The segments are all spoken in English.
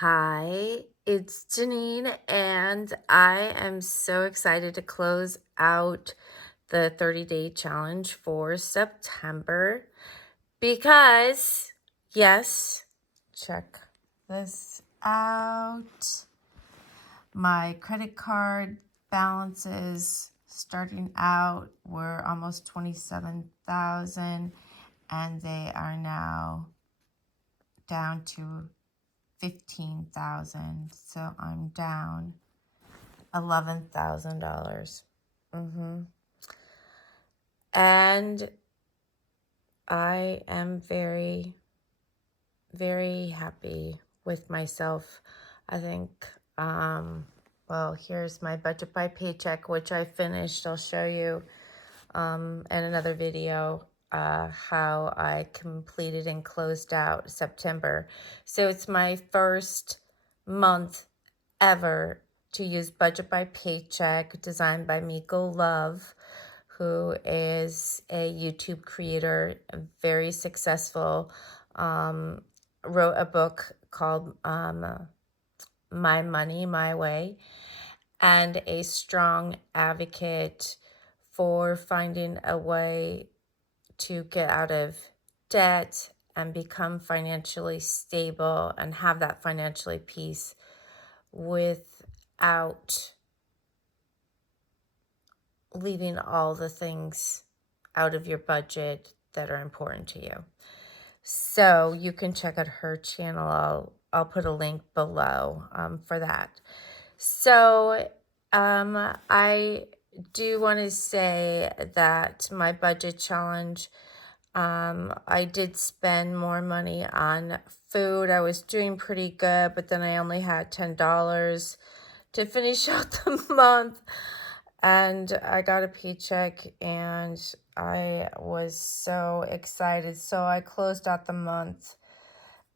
Hi, it's Jenean, and I am so excited to close out the 30-day challenge for September because, yes, check this out. My credit card balances starting out were almost 27,000, and they are now down to 15,000. So I'm down $11,000. And I am very, very happy with myself. I think, well, here's my budget by paycheck, which I finished. I'll show you in another video how I completed and closed out September. So it's my first month ever to use budget by paycheck, designed by Miko Love, who is a YouTube creator, very successful. Wrote a book called My Money, My Way, and a strong advocate for finding a way to get out of debt and become financially stable and have that financially peace without leaving all the things out of your budget that are important to you. So you can check out her channel. I'll put a link below for that. So I do want to say that my budget challenge, I did spend more money on food. I was doing pretty good, but then I only had $10 to finish out the month. And I got a paycheck and I was so excited. So I closed out the month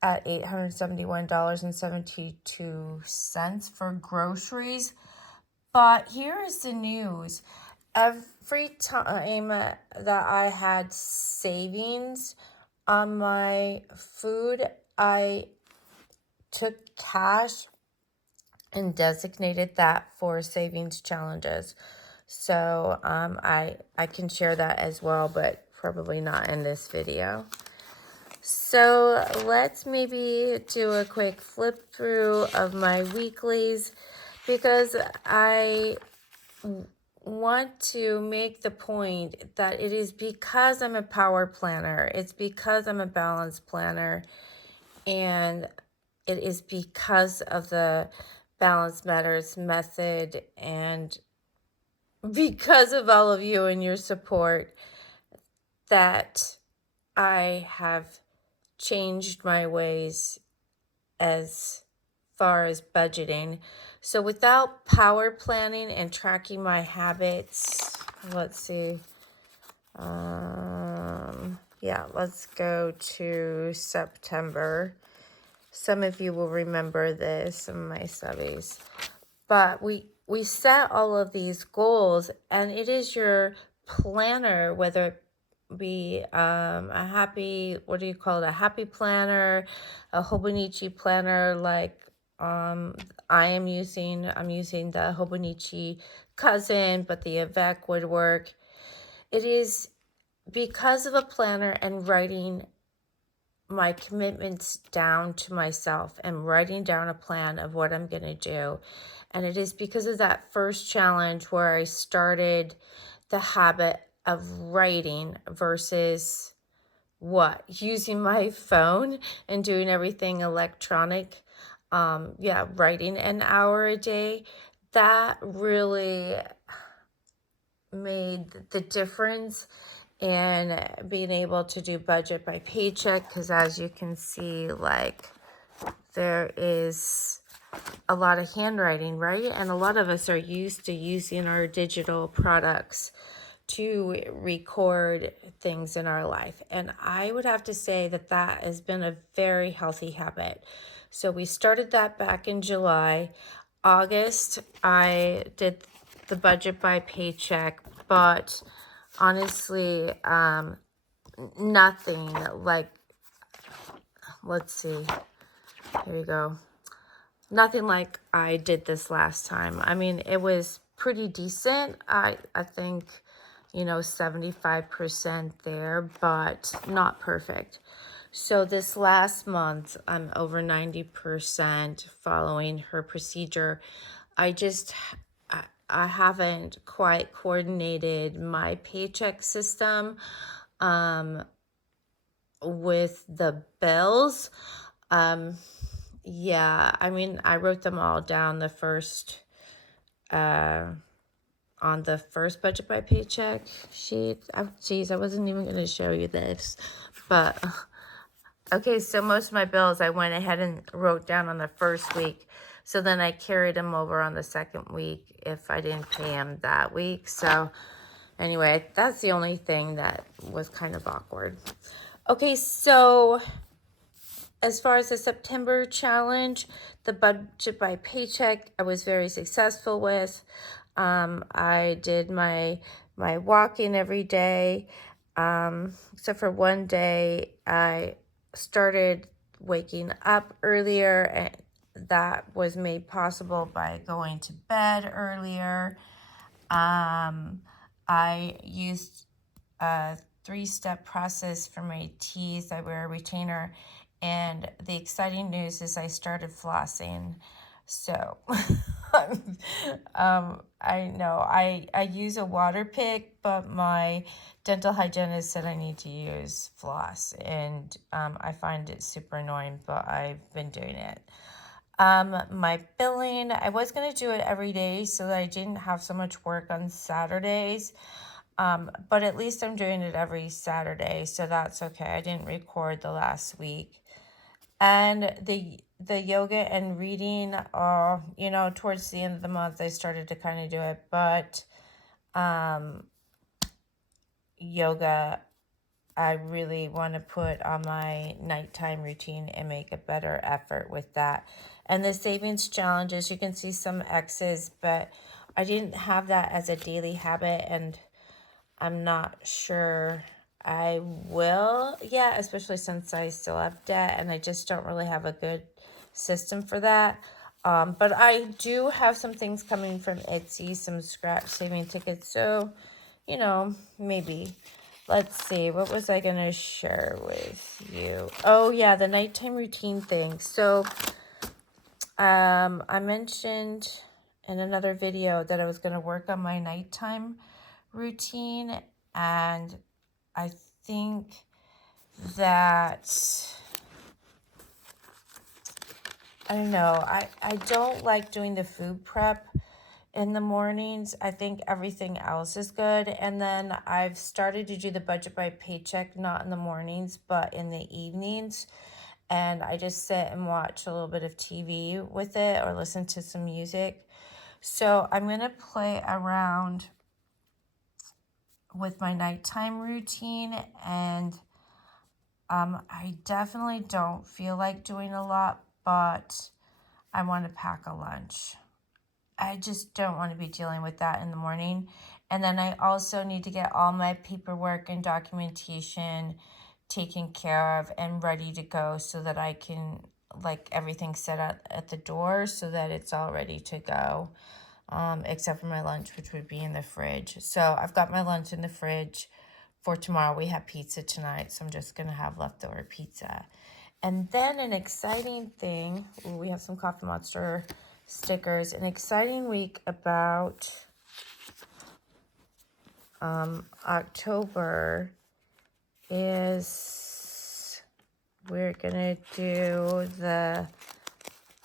at $871.72 for groceries. But here is the news. Every time that I had savings on my food, I took cash and designated that for savings challenges. So I can share that as well, but probably not in this video. So let's maybe do a quick flip through of my weeklies, because I want to make the point that it is because I'm a power planner. It's because I'm a balance planner, and it is because of the Balance Matters method, and because of all of you and your support, that I have changed my ways as far as budgeting. So without power planning and tracking my habits, let's see. Yeah, let's go to September. Some of you will remember this, some of my subbies. But we set all of these goals, and it is your planner, whether it be a happy, what do you call it, a happy planner, a Hobonichi planner, like I'm using the Hobonichi Cousin, but the Avec would work. It is because of a planner and writing my commitments down to myself and writing down a plan of what I'm going to do. And it is because of that first challenge where I started the habit of writing versus using my phone and doing everything electronic. Writing an hour a day, that really made the difference in being able to do budget by paycheck, because as you can see, like, there is a lot of handwriting, right? And a lot of us are used to using our digital products to record things in our life. And I would have to say that that has been a very healthy habit. So we started that back in July. August, I did the budget by paycheck, but honestly, nothing like, let's see, here we go. nothing like I did this last time. I mean, it was pretty decent. I think, 75% there, but not perfect. So this last month, I'm over 90% following her procedure. I haven't quite coordinated my paycheck system with the bills. Yeah, I mean, I wrote them all down on the first budget by paycheck sheet. Oh, geez, I wasn't even going to show you this, but okay, so most of my bills I went ahead and wrote down on the first week. So then I carried them over on the second week if I didn't pay them that week. So anyway, that's the only thing that was kind of awkward. Okay, so as far as the September challenge, the budget by paycheck, I was very successful with. I did my walking every day, except for one day I started waking up earlier, and that was made possible by going to bed earlier. I used a 3-step process for my teeth. I wear a retainer, and the exciting news is I started flossing. So I know I use a water pick, but my dental hygienist said I need to use floss, and I find it super annoying, but I've been doing it. My billing, I was going to do it every day so that I didn't have so much work on Saturdays. But at least I'm doing it every Saturday, so that's okay. I didn't record the last week. And the yoga and reading, towards the end of the month, I started to kind of do it. But yoga, I really want to put on my nighttime routine and make a better effort with that. And the savings challenges, you can see some X's, but I didn't have that as a daily habit, and I'm not sure I will. Yeah, especially since I still have debt and I just don't really have a good system for that. But I do have some things coming from Etsy, some scratch saving tickets. So, maybe. Let's see. What was I going to share with you? Oh, yeah, the nighttime routine thing. So, I mentioned in another video that I was going to work on my nighttime routine, and I think that I don't know, I don't like doing the food prep in the mornings. I think everything else is good. And then I've started to do the budget by paycheck, not in the mornings, but in the evenings. And I just sit and watch a little bit of TV with it or listen to some music. So I'm going to play around with my nighttime routine, and I definitely don't feel like doing a lot, but I want to pack a lunch. I just don't want to be dealing with that in the morning. And then I also need to get all my paperwork and documentation taken care of and ready to go so that I can, everything set up at the door so that it's all ready to go, except for my lunch, which would be in the fridge. So I've got my lunch in the fridge for tomorrow. We have pizza tonight, so I'm just going to have leftover pizza. And then an exciting thing, we have some Coffee Monster stickers. An exciting week about October is we're going to do the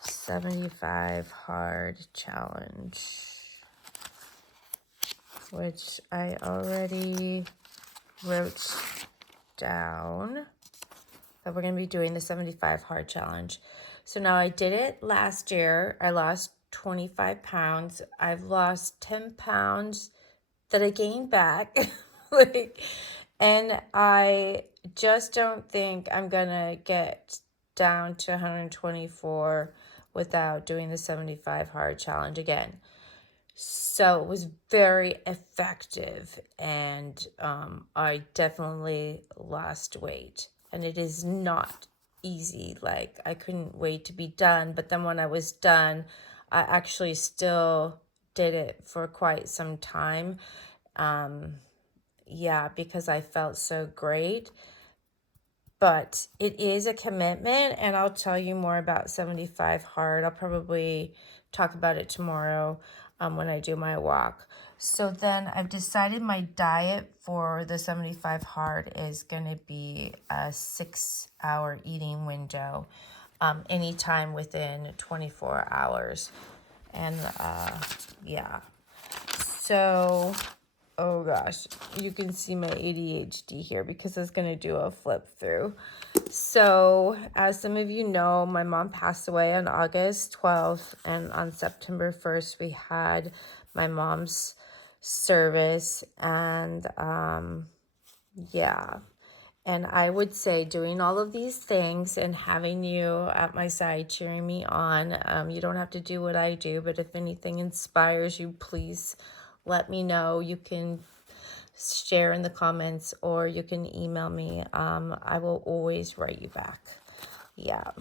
75 hard challenge, which I already wrote down that we're going to be doing the 75 hard challenge. So now I did it last year. I lost 25 pounds. I've lost 10 pounds that I gained back. And I just don't think I'm going to get down to 124 without doing the 75 hard challenge again. So it was very effective, and I definitely lost weight. And it is not easy. Like, I couldn't wait to be done. But then when I was done, I actually still did it for quite some time. Yeah, because I felt so great. But it is a commitment, and I'll tell you more about 75 hard. I'll probably talk about it tomorrow when I do my walk. So then I've decided my diet for the 75 hard is going to be a 6-hour eating window, anytime within 24 hours. And yeah, so oh gosh, you can see my ADHD here because I was going to do a flip through. So, as some of you know, my mom passed away on August 12th, and on September 1st, we had my mom's service. And yeah, and I would say doing all of these things and having you at my side cheering me on, you don't have to do what I do, but if anything inspires you, please let me know. You can share in the comments or you can email me. I will always write you back. Yeah.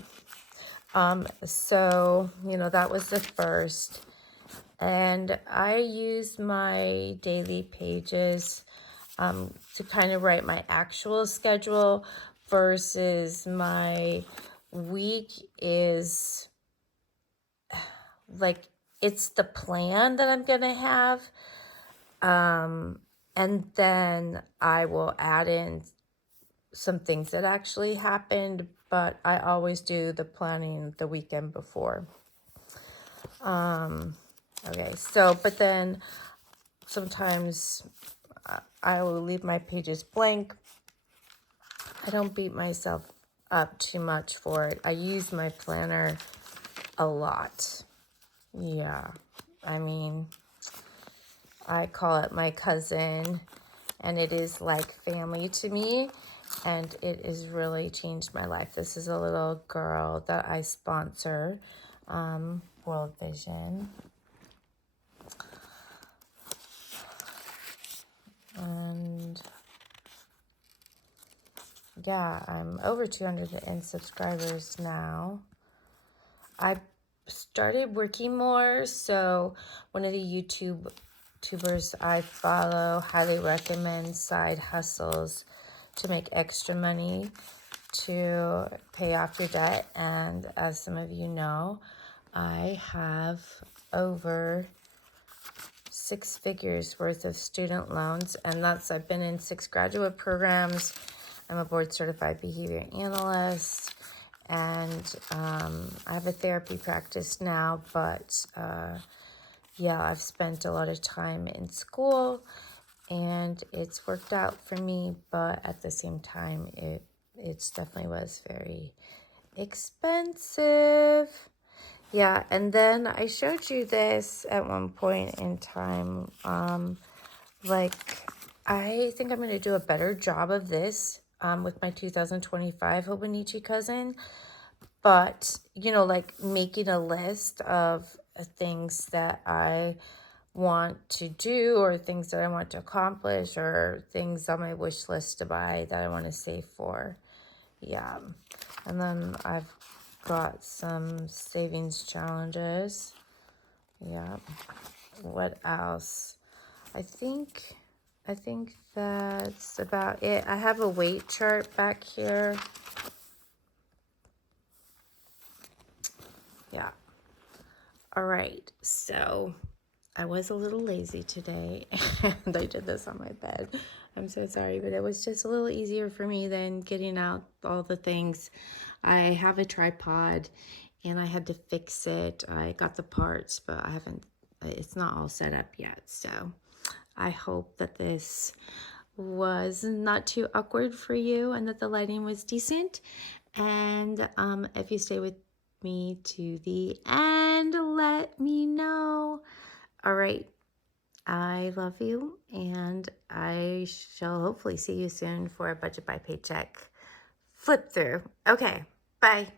So, that was the first. And I use my daily pages to kind of write my actual schedule versus my week is like, it's the plan that I'm going to have. And then I will add in some things that actually happened, but I always do the planning the weekend before. Okay, so, but then sometimes I will leave my pages blank. I don't beat myself up too much for it. I use my planner a lot. Yeah, I mean, I call it my cousin, and it is like family to me, and it has really changed my life. This is a little girl that I sponsor, World Vision. And yeah, I'm over 200 subscribers now. I started working more, so one of the YouTubers I follow highly recommends side hustles to make extra money to pay off your debt. And as some of you know, I have over 6 figures worth of student loans, and I've been in 6 graduate programs. I'm a board certified behavior analyst, and I have a therapy practice now, but yeah, I've spent a lot of time in school, and it's worked out for me, but at the same time, it definitely was very expensive. Yeah, and then I showed you this at one point in time. Like, I think I'm going to do a better job of this with my 2025 Hobonichi cousin. But, like making a list of things that I want to do or things that I want to accomplish or things on my wish list to buy that I want to save for. Yeah. And then I've got some savings challenges. Yeah. What else? I think that's about it. I have a weight chart back here. Yeah. All right. So I was a little lazy today and I did this on my bed. I'm so sorry, but it was just a little easier for me than getting out all the things. I have a tripod and I had to fix it. I got the parts, but it's not all set up yet. So I hope that this was not too awkward for you and that the lighting was decent. And if you stay with me to the end, let me know. All right. I love you, and I shall hopefully see you soon for a budget by paycheck flip through. Okay, bye.